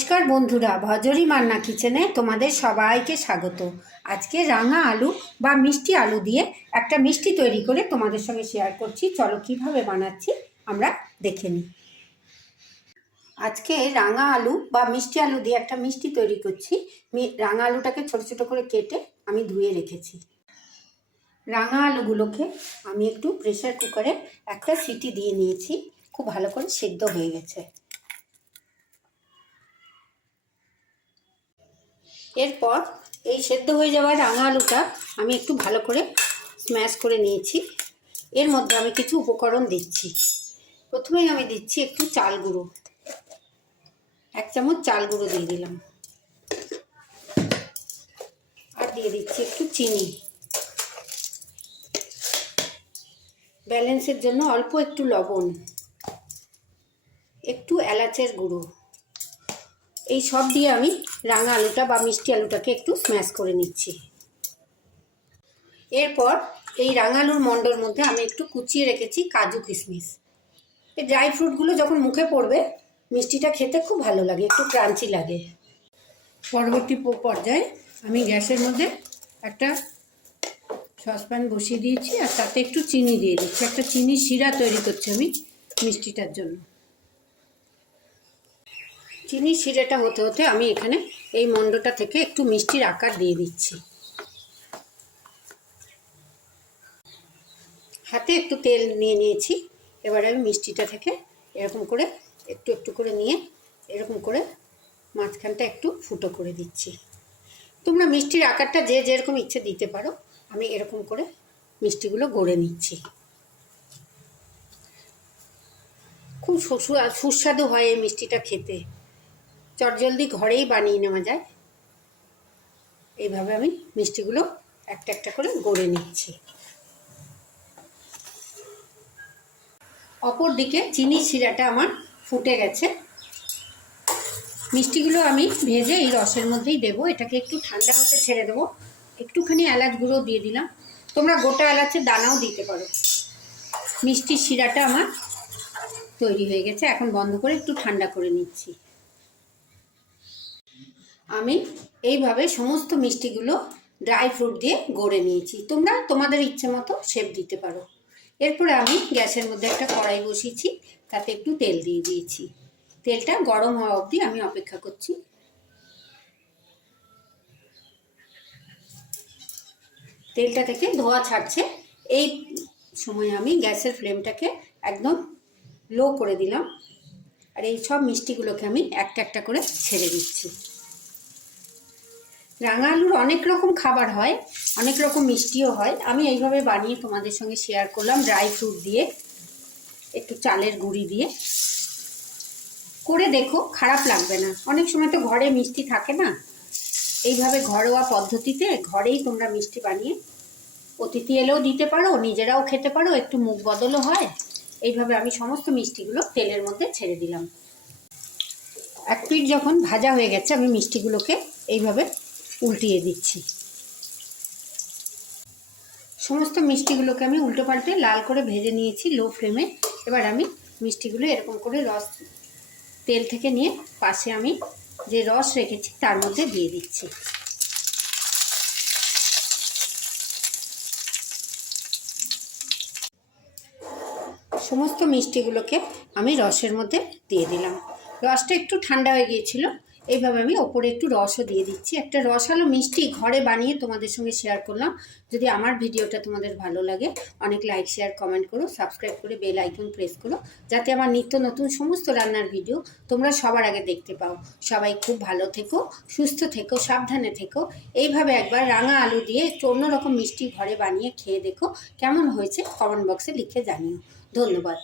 নমস্কার বন্ধুরা, ভজরি মান্না কিচেনে তোমাদের সবাইকে স্বাগত। আজকে রাঙা আলু বা মিষ্টি আলু দিয়ে একটা মিষ্টি তৈরি করে তোমাদের সঙ্গে শেয়ার করছি। চলো কিভাবে বানাচ্ছি আমরা দেখে নিই। আজকে রাঙা আলু বা মিষ্টি আলু দিয়ে একটা মিষ্টি তৈরি করছি। রাঙা আলুটাকে ছোট ছোট করে কেটে আমি ধুয়ে রেখেছি। রাঙা আলুগুলোকে আমি একটু প্রেসার কুকারে একটা সিটি দিয়ে নিয়েছি। খুব ভালো করে সেদ্ধ হয়ে গেছে। এরপর এই সেদ্ধ হয়ে যাওয়া রাঙা আলুটা আমি একটু ভালো করে স্ম্যাশ করে নিয়েছি। এর মধ্যে আমি কিছু উপকরণ দিচ্ছি। প্রথমেই আমি দিচ্ছি একটু চাল গুঁড়ো, 1 চামচ চাল গুঁড়ো দিয়ে দিলাম। আর দিয়ে দিচ্ছি একটু চিনি, ব্যালেন্সের জন্য অল্প একটু লবণ, একটু এলাচের গুঁড়ো। এই সব দিয়ে আমি রাঙা আলুটা বা মিষ্টি আলুটাকে একটু স্ম্যাশ করে নিচ্ছি। এরপর এই রাঙা আলুর মণ্ডর মধ্যে আমি একটু কুচিয়ে রেখেছি কাজু কিশমিশ। এই ড্রাই ফ্রুটগুলো যখন মুখে পড়বে মিষ্টিটা খেতে খুব ভালো লাগে, একটু ক্রাঞ্চি লাগে। পরবর্তী পর্যায়ে আমি গ্যাসের মধ্যে একটা সসপ্যান বসিয়ে দিয়েছি আর তাতে একটু চিনি দিয়ে দিচ্ছি। একটা চিনির শিরা তৈরি করছি আমি মিষ্টিটার জন্য। চিনির শিরাটা হতে হতে আমি এখানে এই মণ্ডটা থেকে একটু মিষ্টির আকার দিয়ে দিচ্ছি। হাতে একটু তেল নিয়ে নিয়েছি। এবার আমি মিষ্টিটা থেকে এরকম করে একটু একটু করে নিয়ে এরকম করে মাঝখানটা একটু ফুটো করে দিচ্ছি। তোমরা মিষ্টির আকারটা যে যেরকম ইচ্ছে দিতে পারো। আমি এরকম করে মিষ্টিগুলো গড়ে নিচ্ছি। খুব সুস্বাদু হয় এই মিষ্টিটা খেতে। চটজলদি ঘরেই বানিয়ে নেওয়া যায়। এইভাবে আমি মিষ্টিগুলো একটা একটা করে গড়ে নিচ্ছি। অপর দিকে চিনির শিরাটা আমার ফুটে গেছে। মিষ্টিগুলো আমি ভেজে এই রসের মধ্যেই দেবো। এটাকে একটু ঠান্ডা হতে ছেড়ে দেবো। একটুখানি এলাচ গুঁড়ো দিয়ে দিলাম। তোমরা গোটা এলাচের দানাও দিতে পারো। মিষ্টির শিরাটা আমার তৈরি হয়ে গেছে। এখন বন্ধ করে একটু ঠান্ডা করে নিচ্ছি। আমি এইভাবে সমস্ত মিষ্টিগুলো ড্রাই ফ্রুট দিয়ে গড়ে নিয়েছি। তোমরা তোমাদের ইচ্ছে মতো শেপ দিতে পারো। এরপরে আমি গ্যাসের মধ্যে একটা কড়াই বসিয়েছি, তাতে একটু তেল দিয়ে দিয়েছি। তেলটা গরম হওয়া অবধি আমি অপেক্ষা করছি। তেলটা থেকে ধোঁয়া ছাড়ছে। এই সময় আমি গ্যাসের ফ্লেমটাকে একদম লো করে দিলাম। আর এই সব মিষ্টিগুলোকে আমি একটা একটা করে ছেড়ে দিচ্ছি। রাঙা আলুর অনেক রকম খাবার হয়, অনেক রকম মিষ্টিও হয়। আমি এইভাবে বানিয়ে তোমাদের সঙ্গে শেয়ার করলাম। ড্রাই ফ্রুট দিয়ে, একটু চালের গুঁড়ি দিয়ে করে দেখো, খারাপ লাগবে না। অনেক সময় তো ঘরে মিষ্টি থাকে না। এইভাবে ঘরোয়া পদ্ধতিতে ঘরেই তোমরা মিষ্টি বানিয়ে অতিথি এলেও দিতে পারো, নিজেরাও খেতে পারো, একটু মুখ বদলও হয়। এইভাবে আমি সমস্ত মিষ্টিগুলো তেলের মধ্যে ছেড়ে দিলাম। এক পিঠ যখন ভাজা হয়ে গেছে আমি মিষ্টিগুলোকে এইভাবে উল্টিয়ে দিচ্ছি। সমস্ত মিষ্টিগুলোকে আমি উল্টো পাল্টে লাল করে ভেজে নিয়েছি লো ফ্লেমে। এবার আমি মিষ্টিগুলো এরকম করে রস তেল থেকে নিয়ে পাশে আমি যে রস রেখেছি তার মধ্যে দিয়ে দিচ্ছি। সমস্ত মিষ্টিগুলোকে আমি রসের মধ্যে দিয়ে দিলাম। রসটা একটু ঠান্ডা হয়ে গিয়েছিল। এইভাবে আমি ওপরে একটু রসও দিয়ে দিচ্ছি। একটা রসালো মিষ্টি ঘরে বানিয়ে তোমাদের সঙ্গে শেয়ার করলাম। যদি আমার ভিডিওটা তোমাদের ভালো লাগে, অনেক লাইক শেয়ার কমেন্ট করো, সাবস্ক্রাইব করে বেল আইকন প্রেস করো, যাতে আমার নিত্য নতুন সমস্ত রান্নার ভিডিও তোমরা সবার আগে দেখতে পাও। সবাই খুব ভালো থেকো, সুস্থ থেকো, সাবধানে থেকো। এইভাবে একবার রাঙা আলু দিয়ে একটু অন্যরকম মিষ্টি ঘরে বানিয়ে খেয়ে দেখো। কেমন হয়েছে কমেন্ট বক্সে লিখে জানিও। ধন্যবাদ।